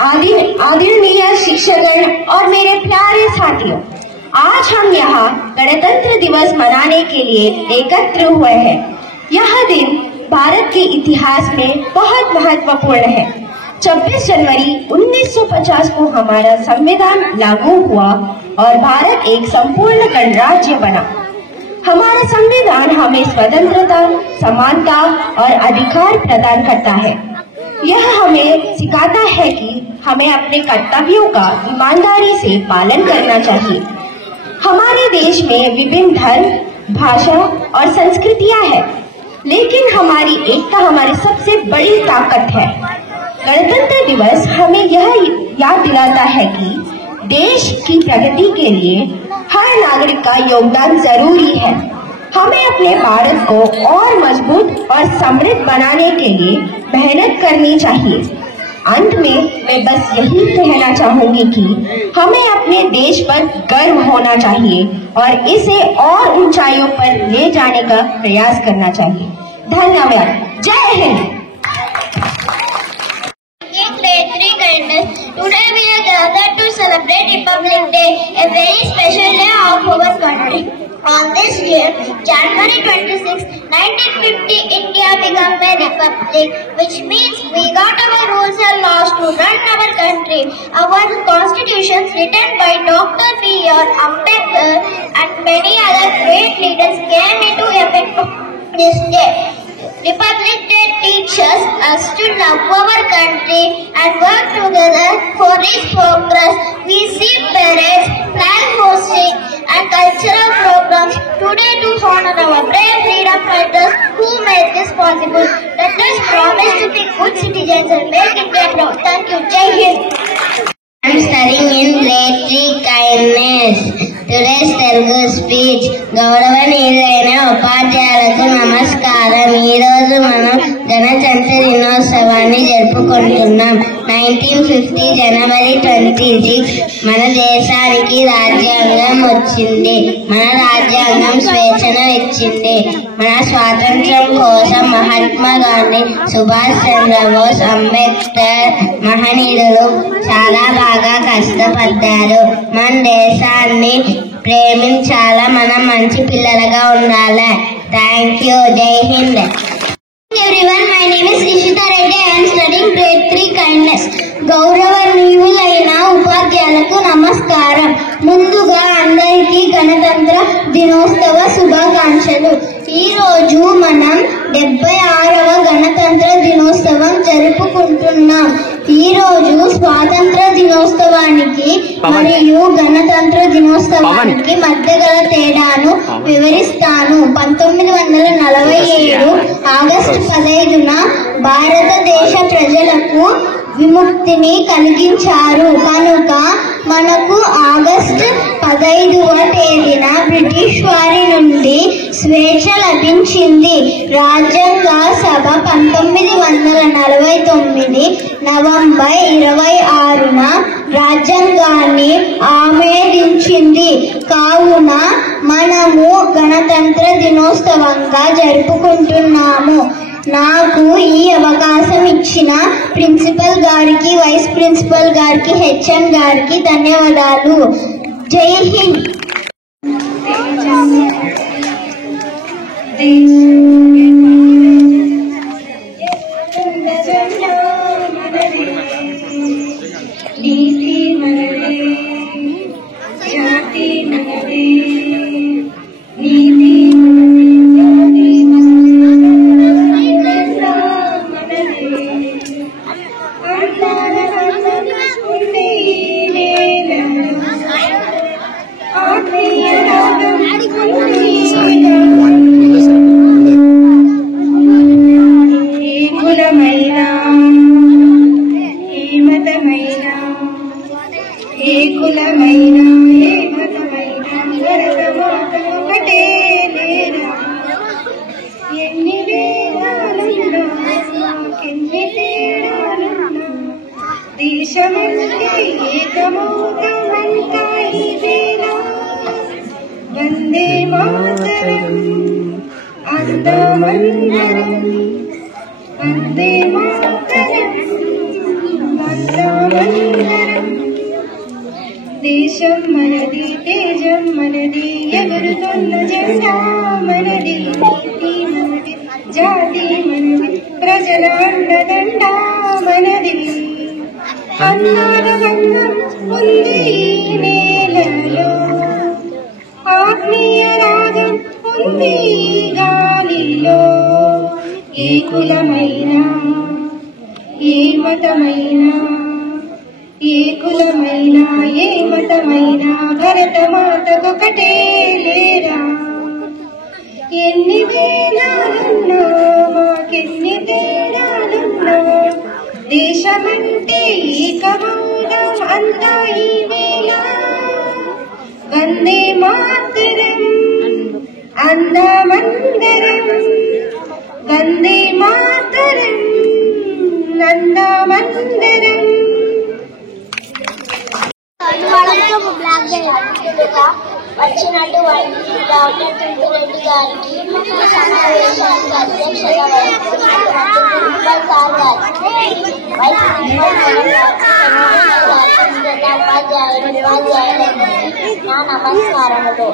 आदरणीय शिक्षकगण और मेरे प्यारे साथियों, आज हम यहाँ गणतंत्र दिवस मनाने के लिए एकत्र हुए हैं। यह दिन भारत के इतिहास में बहुत महत्वपूर्ण है। 26 जनवरी 1950 को हमारा संविधान लागू हुआ और भारत एक संपूर्ण गणराज्य बना। हमारा संविधान हमें स्वतंत्रता, समानता और अधिकार प्रदान करता है। यह हमें सिखाता है कि हमें अपने कर्तव्यों का ईमानदारी से पालन करना चाहिए। हमारे देश में विभिन्न धर्म, भाषा और संस्कृतियां हैं, लेकिन हमारी एकता हमारी सबसे बड़ी ताकत है। गणतंत्र दिवस हमें यह याद दिलाता है कि देश की प्रगति के लिए हर नागरिक का योगदान जरूरी है। हमें अपने भारत को और मजबूत और समृद्ध बनाने के लिए मेहनत करनी चाहिए। अंत में मैं बस यही कहना चाहूंगी कि हमें अपने देश पर गर्व होना चाहिए और इसे और ऊंचाइयों पर ले जाने का प्रयास करना चाहिए। धन्यवाद। जय Hind. Today we are gathered to celebrate Republic Day, a very special day of our country. On this day, January 26, 1950, India became a republic, which means we got our rules and laws to run our country. Our constitutions written by Dr. B.R. Ambedkar and many other great leaders came into effect on this day. Republic Day teaches us to love our country and work together for its progress. We see parades, flag hosting and cultural programs today to honor our brave freedom fighters who made this possible. Let us promise to be good citizens and make India proud. Thank you. Jai Hind. I am studying in grade 3 kindness. Today's Telugu speech. గౌరవనీయులైన ఉపాధ్యాయులకు నమస్కారం. ఈరోజు మనం గణతంత్ర దినోత్సవాన్ని జరుపుకుంటున్నాం. 1950 జనవరి 26 మన దేశానికి రాజ్యాంగం వచ్చింది. మన రాజ్యాంగం స్వేచ్ఛను ఇచ్చింది. మన స్వాతంత్ర్యం కోసం మహాత్మా గాంధీ, సుభాష్ చంద్రబోస్, అంబేద్కర్ మహనీయులు చాలా బాగా కష్టపడ్డారు. మన దేశాన్ని ప్రేమించాలా, మనం మంచి పిల్లలుగా ఉండాలి. Thank you. జై Hind. Everyone, my name is Ishita Reddy. I am studying grade 3 kindness. గౌరవనీయులైన ఉపాధ్యాయులకు నమస్కారం. ముందుగా అందరికీ గణతంత్ర దినోత్సవ శుభాకాంక్షలు. ఈ రోజు మనం 76వ గణతంత్ర దినోత్సవం జరుపుకుంటున్నాం. ఈ రోజు స్వాతంత్ర దినోత్సవానికి మరియు గణతంత్ర దినోత్సవానికి మధ్య గల తేడాను వివరిస్తాను. 1947 ఆగస్టు 15న భారతదేశ ప్రజలకు విముక్తిని కలిగించారు కనుక మనకు ఆగస్టు 15వ తేదీన బ్రిటిష్ వారి నుండి స్వేచ్ఛ లభించింది. రాజ్యాంగ సభ 1949 నవంబర్ 26న రాజ్యాంగాన్ని ఆమోదించింది. కావున మనము గణతంత్ర దినోత్సవంగా జరుపుకుంటున్నాము. నాకు ఈ అవకాశం ఇచ్చిన ప్రిన్సిపల్ గారికి, వైస్ ప్రిన్సిపల్ గారికి, హెచ్ఎం గారికి ధన్యవాదాలు. జై హింద్. వందే మాతరం అందమందరం వందే మాతరం వందామందరం. దేశం మనది, తేజం మనది, ఎగురుతున్న జెండా మనది, నీతి మనది, జాతి మనది, ప్రజల అండదండ మనది. అన్నాల బంధం ఉంది ఈ నేలలో, ఆత్మీయ రాగం ఉంది గాలిలో. ఏ కులమైనా, ఏ మతమైనా, ఏ కులమైనా, ఏ మతమైనా భరత మాతకొకటే లేరా. ఎన్ని వేలాలున్నా, మాకెన్ని తేడాలున్నా, దేశమంటే ఏకమౌనం అంతా ఈ వేళ. వందే మాతరం అందమందరం, వందే మాతరం అందమందరం. వచ్చినటువంటి డాక్టర్ తుంపిరెడ్డి గారికి, ఈ సమావేశానికి అధ్యక్షత వహిస్తున్నటువంటి ప్రిన్సిపల్ సార్ గారికి, వైస్ ప్రిన్సిపల్ ఉపాధ్యాయులందరికీ నా నమస్కారములు.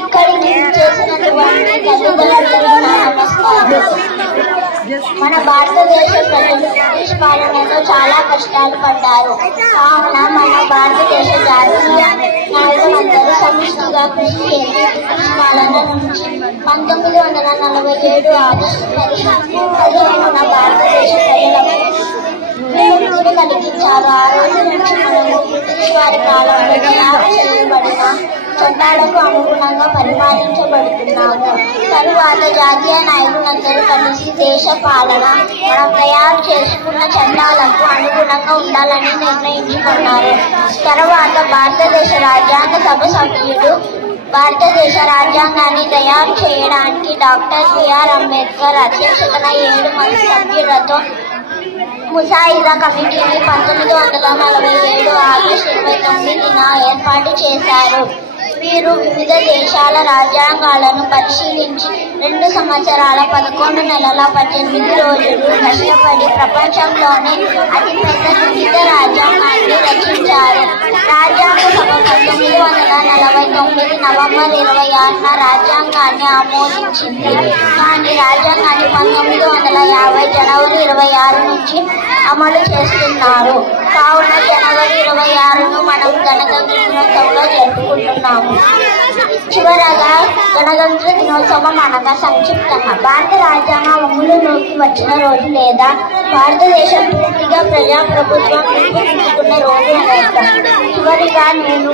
ఇక్కడికి చేసినటువంటి తల్లిదండ్రులకు నా నమస్కారాలు. మన భారతదేశ ప్రజలు బ్రిటిష్ పాలనలో చాలా కష్టాలు పడ్డారు. కావున మన భారతదేశ జాతీయ నాయకులందరూ సమిష్టిగా కృషి చేసి బ్రిటిష్ పాలన నుంచి 1947 ఆగస్టు 15న భారతదేశ ప్రజలకు విముక్తిని కలిగించారు. ఆ రోజు నుంచి మనము బ్రిటిష్ వారి కాలంలో తయారు చేయబడిన చట్టాలకు అనుగుణంగా పరిపాలించబడుతున్నాము. తరువాత జాతీయ నాయకులందరూ కలిసి దేశ పాలన మనం తయారు చేసుకున్న చట్టాలకు అనుగుణంగా ఉండాలని నిర్ణయించుకున్నారు. తర్వాత భారతదేశ రాజ్యాంగ సభ సభ్యులు భారతదేశ రాజ్యాంగాన్ని తయారు చేయడానికి డాక్టర్ బిఆర్ అంబేద్కర్ అధ్యక్షతన 7 మంది సభ్యులతో ముసాయిదా కమిటీని 1947 ఆగస్టు 29న ఏర్పాటు చేశారు. వీరు వివిధ దేశాల రాజ్యాంగాలను పరిశీలించి 2 సంవత్సరాల 11 నెలల 18 రోజులు కష్టపడి ప్రపంచంలోనే అతిపెద్ద లిఖిత రాజ్యాంగాన్ని రచించారు. రాజ్యాంగ సభ 1949 నవంబర్ 26న రాజ్యాంగాన్ని ఆమోదించింది. కానీ రాజ్యాంగాన్ని 1950 జనవరి 26 నుంచి అమలు చేస్తున్నారు. కావున జనవరి 26ను మనం గణతంత్ర దినోత్సవంగా జరుపుకుంటున్నాము. చివరగా గణతంత్ర దినోత్సవం అనగా సంక్షిప్తంగా భారత రాజ్యాంగం అమలులోకి వచ్చిన రోజు లేదా భారతదేశం పూర్తిగా ప్రజాప్రభుత్వం రూపుదిద్దుకున్న రోజు అనర్థం. చివరిగా నేను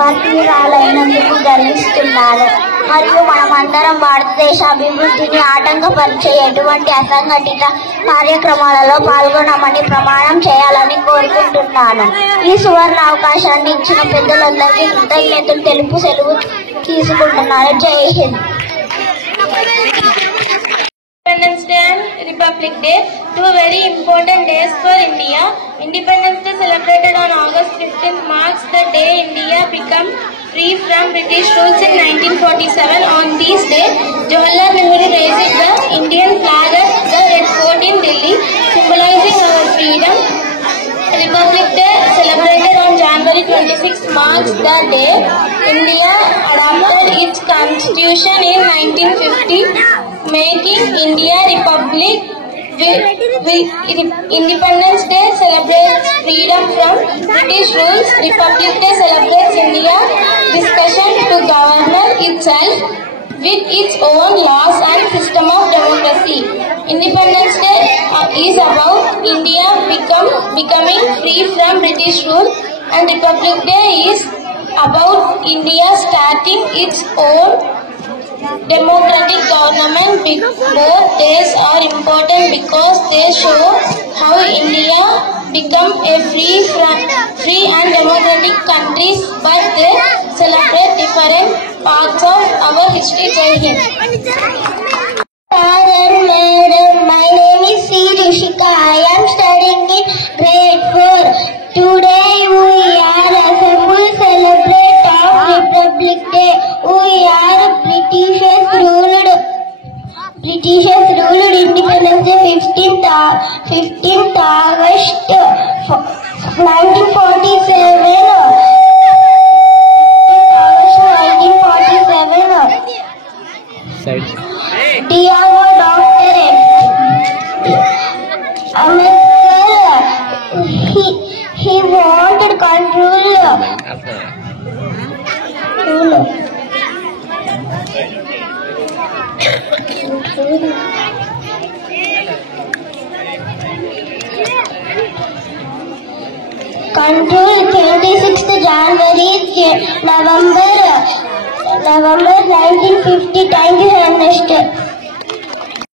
భారతీయురాలైనందుకు గర్విస్తున్నాను మరియు మనమందరం భారతదేశ అభివృద్ధిని ఆటంకపరిచే ఎటువంటి అసంఘటిత కార్యక్రమాలలో పాల్గొనమని ప్రమాణం చేయాలని కోరుకుంటున్నాను. ఈ సువర్ణ అవకాశాన్ని ఇచ్చిన పెద్దలందరికీ కృతజ్ఞతలు తెలుపు సెలవు తీసుకుంటున్నాను. జై Hind. Independence Day and Republic Day, 2 very important days for India. Independence Day celebrated on August 15th marks the day India became free from British rule in 1947. On this day, Jawaharlal Nehru raised the Indian flag at the Red Fort in Delhi, symbolizing our freedom. Republic Day celebrated on January 26th marks the day India adopted its constitution in 1950, making India republic. Independence Day celebrates freedom from British rules. Republic Day celebrates India's discussion to govern itself with its own laws and system of democracy. Independence Day is about India becoming free from British rule, and Republic Day is about India starting its own democratic government. Both days are important because they show how India become a free and democratic country, but they celebrate different parts of our history. Jai Hind. Father, Madam, my name is C. Rishika. I am studying in grade 4. Today we are assembled to celebrate of Republic Day. We are Britishers ruled Independence Day 15th August DRO doctorate. He wanted control. Control 26th January, November 1950. Thank you, Mr.